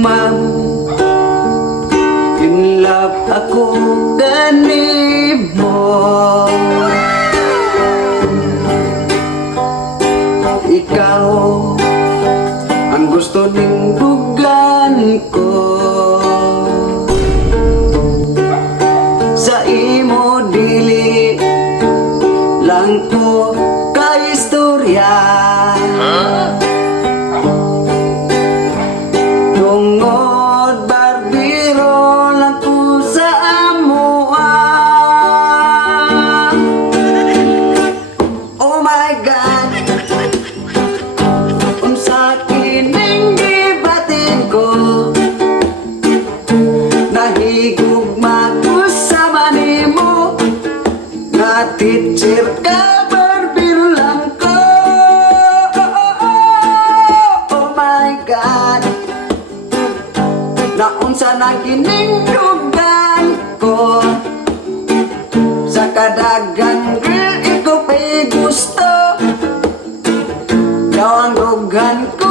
Ma'am, in love ako ganimo. Ikaw ang gusto ning dugan ko. Sa imo dili lang ko kaistorya. Tungod barbiro lang ko sa amoa. Oh my God, unsa kining gibatid ko? Nahigugma ko sa manimo, nga teacher ka, barbiro lang ko. Oh my God, naunsa na kining dugan ko? Sa kadagang girl, ikaw pa'y gusto. Ikaw ang dugan ko.